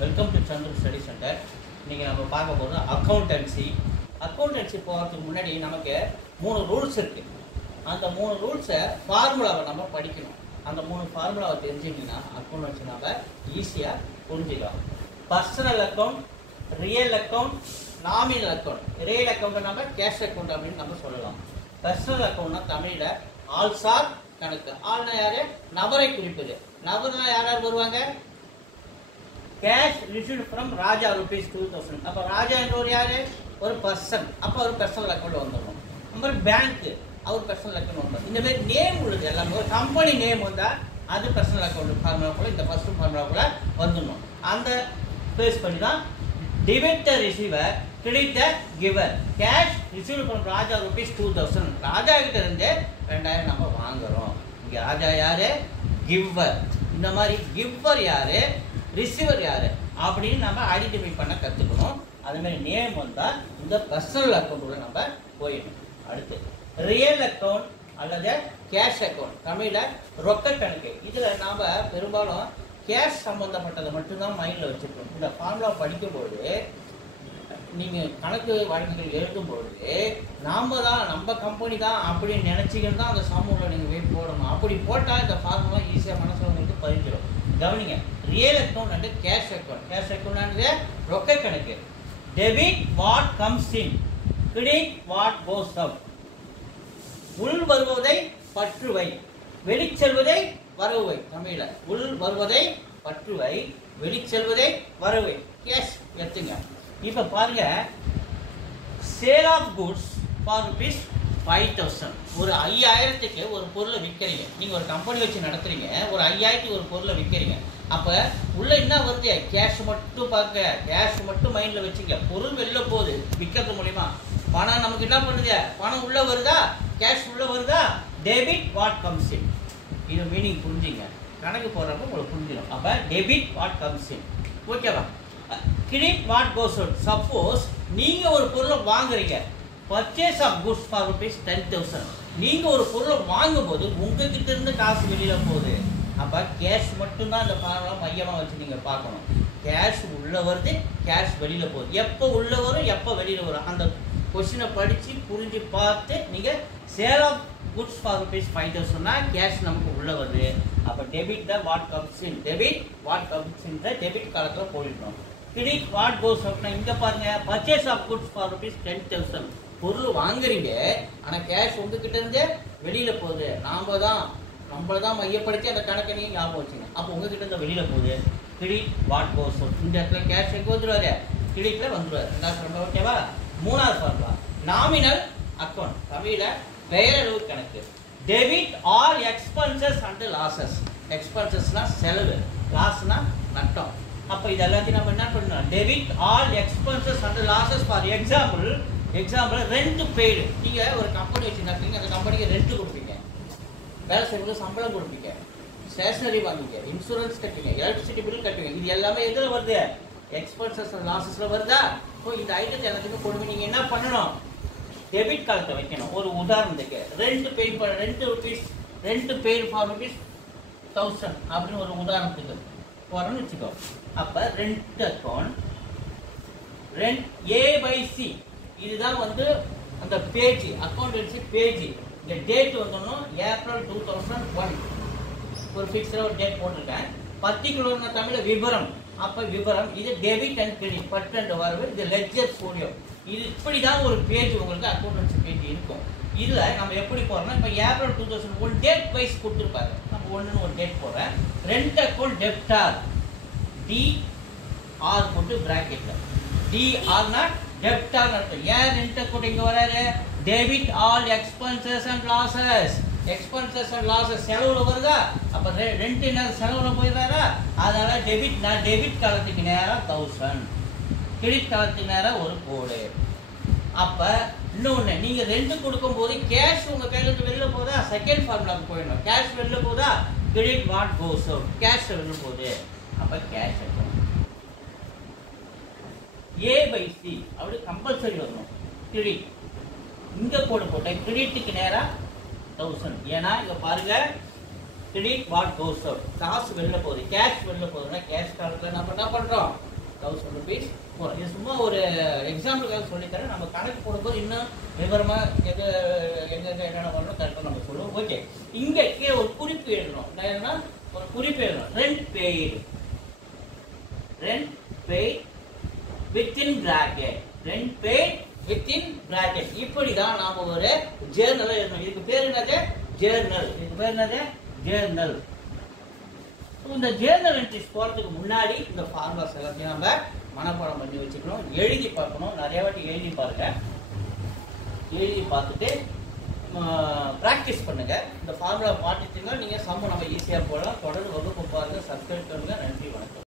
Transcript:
Welcome to Chandra study centre. இன்றைக்கி நம்ம பார்க்க போகிறது அக்கௌண்டன்சி போகிறதுக்கு முன்னாடி நமக்கு 3 ரூல்ஸ் இருக்குது. அந்த 3 ரூல்ஸை ஃபார்முலாவை நம்ம படிக்கணும். அந்த 3 ஃபார்முலாவை தெரிஞ்சிங்கன்னா அக்கௌண்டன்சி நம்ம ஈஸியாக புரிஞ்சுக்கலாம். Personal account, real account, nominal account. Real அக்கௌண்ட்டை நம்ம கேஷ் அக்கௌண்ட் அப்படின்னு நம்ம சொல்லலாம். பர்சனல் அக்கௌண்ட்னா தமிழில் ஆல்சார் கணக்கு. ஆள்னா யாரு? நபரை குறிப்பது. நபர்னா யார் யார் வருவாங்க? Cash received from Raja ₹2000. அப்போ ராஜா என்றவர் யாரு? ஒரு பர்சன். அப்போ ஒரு பர்சனல் அக்கௌண்ட் வந்துடணும். அப்புறம் பேங்க், அவர் பர்சனல் அக்கௌண்ட் வந்துடும். இந்த மாதிரி நேம் உள்ளது எல்லாமே ஒரு கம்பெனி நேம் வந்தால் அது பர்சனல் அக்கௌண்ட் ஃபார்முலாக்குள்ள இந்த ஃபர்ஸ்ட் ஃபார்முலாக்குள்ள வந்துடணும். அந்த பேஸ் பண்ணி தான் debtor receiver, creditor giver. Cash received from Raja ₹2000. Raja கிட்ட இருந்து 2000 நம்ம வாங்குறோம். இங்கே ராஜா யாரு? கிவர். இந்த மாதிரி கிவர் யாரு, ரிசீவர் யாரு அப்படின்னு நம்ம ஐடென்டிஃபை பண்ண கற்றுக்கணும். அதுமாதிரி நேம் வந்தால் இந்த பர்சனல் அக்கௌண்ட்டுள்ள நம்ம போயிடணும். அடுத்து ரியல் அக்கௌண்ட் அல்லது கேஷ் அக்கௌண்ட், தமிழில் ரொக்க கணக்கு. இதில் நாம் பெரும்பாலும் கேஷ் சம்மந்தப்பட்டதை மட்டும்தான் மைண்டில் வச்சுருக்கோம். இந்த ஃபார்முலா படிக்கும்போது நீங்கள் கணக்கு வழக்குகள் எழுதும்பொழுது நம்ம கம்பெனி தான் அப்படின்னு நினச்சிக்கிட்டு தான் அந்த சமூகத்தில் நீங்கள் போய் போடணும். அப்படி போட்டால் இந்த ஃபார்முலா ஈஸியாக மனசில் உங்களுக்கு பதிஞ்சிடும். கவனிங்க, real account and cash account. Cash account ரொக்க கணக்கு. Debit what comes in, credit what goes out. உள் வருவதை பற்றுவை, வெளிச்செல்வதை வரவுவை. தமிழில் உள் வருவதை பற்றுவை, வெளிச்செல்வதை வரவை. கேஷ் எடுத்துங்க. இப்போ பாருங்க, சேல் ஆஃப் குட்ஸ் ஃபார் ₹5000. ஒரு 5000க்கு ஒரு பொருளை விற்கிறீங்க. நீங்கள் ஒரு கம்பெனி வச்சு நடத்துறீங்க. ஒரு 5000க்கு ஒரு பொருளை விற்கிறீங்க. அப்போ உள்ள என்ன வருது? கேஷ் மட்டும் பார்க்க, கேஷ் மட்டும் மைண்டில் வச்சுங்க. பொருள் வெளில போகுது விற்கிறது மூலிமா. பணம் நமக்கு என்ன பண்ணுது? பணம் உள்ள வருதா? கேஷ் உள்ள வருதா? டெபிட் வாட் கம்ஸ் இன். இது மீனிங் புரிஞ்சுங்க. கணக்கு போடுறப்ப உங்களுக்கு புரிஞ்சிடும். அப்போ டெபிட் வாட் கம்ஸ் இன். ஓகேவா? Credit what goes out. Suppose நீங்கள் ஒரு பொருளை வாங்குறீங்க. Purchase of goods for ₹10,000. நீங்கள் ஒரு பொருளை வாங்கும்போது உங்ககிட்ட இருந்து காசு வெளியில் போகுது. அப்போ கேஷ் மட்டும்தான் இந்த ஃபார்முலா மையமாக வச்சு நீங்கள் பார்க்கணும். கேஷ் உள்ளே வருது, கேஷ் வெளியில் போகுது. எப்போ உள்ளே வரும், எப்போ வெளியில் வரும், அந்த கொஸ்டினை படித்து புரிஞ்சு பார்த்து நீங்கள் சேல் ஆஃப் குட்ஸ் ஃபார் ₹5000னா கேஷ் நமக்கு உள்ளே வருது. அப்போ டெபிட் தான் what comes in. Debit what comes in debit காலத்தில் போயிடணும். கிரெடிட் வாட் கோஸ் அவுட்னா இங்கே பாருங்க, பர்ச்சேஸ் ஆஃப் குட்ஸ் ஃபார் ₹10,000. பொருள் வாங்குறீங்க, ஆனால் கேஷ் உங்ககிட்ட இருந்து வெளியில் போகுது. நம்மளை தான் மையப்படுத்தி அந்த கணக்கை நீங்கள் ஞாபகம் வச்சுங்க. அப்போ உங்ககிட்ட இருந்து வெளியில் போகுது. Credit what goes out. இந்த இடத்துல கேஷ் எங்கே வந்துடுவாரு? கிரெடிட்டில் வந்துடுவார். 2வது ஓகேவா? 3வது ஃபார்முலா நாமினல் அக்கௌண்ட், தமிழில் பெயரளவு கணக்கு. Debit all expenses and losses. எக்ஸ்பென்சஸ்னா செலவு, லாஸ்னா நட்டம். அப்போ இது எல்லாத்தையும் நம்ம என்ன பண்ணணும்? Debit all expenses and losses. For example rent paid. நீங்கள் ஒரு கம்பெனி வச்சுருக்கீங்க, அந்த கம்பெனிக்கு ரெண்ட் கொடுப்பீங்க, வேலை செய்யறது சம்பளம் கொடுப்பீங்க, ஸ்டேஷனரி வாங்குவீங்க, இன்சூரன்ஸ் கட்டுவீங்க, எலக்ட்ரிசிட்டி பில் கட்டுவீங்க. இது எல்லாமே எதில் வருது? எக்ஸ்பென்சஸ் அண்ட் லாசஸில் வருதா? இப்போ இந்த ஐட்டத்தை எல்லாத்துக்கும் கொடுங்க. நீங்கள் என்ன பண்ணணும்? டெபிட் காலத்தை வைக்கணும். ஒரு உதாரணத்துக்கு ரெண்ட் பெய்ட் ஃபார் ₹1000 அப்படின்னு ஒரு உதாரணத்துக்கு போகிறோன்னு வச்சுக்கோ. அப்போ ரெண்ட் அக்கௌண்ட், ரெண்ட் A/C. இதுதான் அந்த பேஜ், அக்கௌண்டன்சி பேஜ். இந்த டேட் வந்துடணும் ஏப்ரல் 2001. ஒரு ஃபிக்ஸடாக ஒரு டேட் போட்டிருக்கேன். பர்டிகுலர்னா தமிழில் விவரம். அப்போ விவரம் இது டெபிட் அண்ட் கிரெடிட், பற்று அண்ட் வரவு. இது லெட்ஜர் ஃபோலியோ. இது இப்படி தான் ஒரு பேஜ் உங்களுக்கு அக்கௌண்டன்சி பேஜ் இருக்கும். இதில் நம்ம எப்படி போகிறோம்னா, இப்போ ஏப்ரல் 2001 டேட் வைஸ் கொடுத்துருப்பாரு. நம்ம ஒன்றுன்னு ஒரு டேட் போடுறேன். ரெண்ட் அக்கௌண்ட் டெப்டார், DR போட்டு ப்ராக்கெட்டில். DRனா டெப்டார் அர்த்தம். ஏன் ரெண்ட் அக்கௌண்ட் இங்கே வராரு? Debit all expenses and losses. Expenses and losses செலவில் வருதா? அப்போ ரெண்ட் என்ன செலவில் போயிடுறாரா? அதனால் டெபிட் காலத்துக்கு நேராக 1000, கிரெடிட் காலத்துக்கு நேராக ஒரு கோடு. அப்போ இன்னொன்று, நீங்கள் ரெண்ட் கொடுக்கும்போது கேஷ் உங்கள் கையிலேருந்து வெளியில் போதா? செகண்ட் ஃபார்முலாவுக்கு போயிடணும். கேஷ் வெளில போதா? Credit what goes out. Cash வெளில போகுது. அப்போ கேஷ் அக்கௌண்ட். A/C அப்படி கம்பல்சரி வரணும். கிரெடிட் இங்கே கோடு போட்டேன். கிரெடிட்டுக்கு நேராக 1000. ஏன்னா இங்கே பாருங்க, கிரெடிட் வாட் கோஸ் அவுட். காசு வெளில போகுது, கேஷ் வெளில போகுதுன்னா கேஷ் காலத்தில் நம்ம என்ன பண்ணுறோம், 1000 rupees போகிறோம். இது சும்மா ஒரு எக்ஸாம்பிளுக்காக சொல்லித்தரேன். நம்ம கணக்கு போடும்போது இன்னும் விவரமாக எங்கெங்கே என்னென்ன பண்ணணும் கரெக்டாக நம்ம சொல்லுவோம். ஓகே, இங்கே கீழே ஒரு குறிப்பு எழுதணும். என்னன்னா ஒரு குறிப்பு எழுதணும். Rent paid, rent paid within bracket, rent paid within bracket. இப்படி தான் நாம் ஒரு ஜேர்னலை எழுதணும். இதுக்கு பேர் என்னது, ஜேர்னல். இதுக்கு பேர் என்னது, ஜேர்னல். இந்த ஜேர்னல் என்ட்ரிஸ் போகிறதுக்கு முன்னாடி இந்த ஃபார்முலாஸ் எல்லாத்தையும் நம்ம மனப்பாடம் பண்ணி வச்சுக்கணும், எழுதி பார்க்கணும். நிறைய வாட்டி எழுதி பாருங்க, எழுதி பார்த்துட்டு ப்ராக்டிஸ் பண்ணுங்க. இந்த ஃபார்முலா மாற்றிட்டீங்கன்னா நீங்கள் சம்மு நம்ம ஈஸியாக போடலாம். தொடர்ந்து வகுப்பு பாருங்க, சப்ஸ்கிரைப் பண்ணுங்க. நன்றி, வணக்கம்.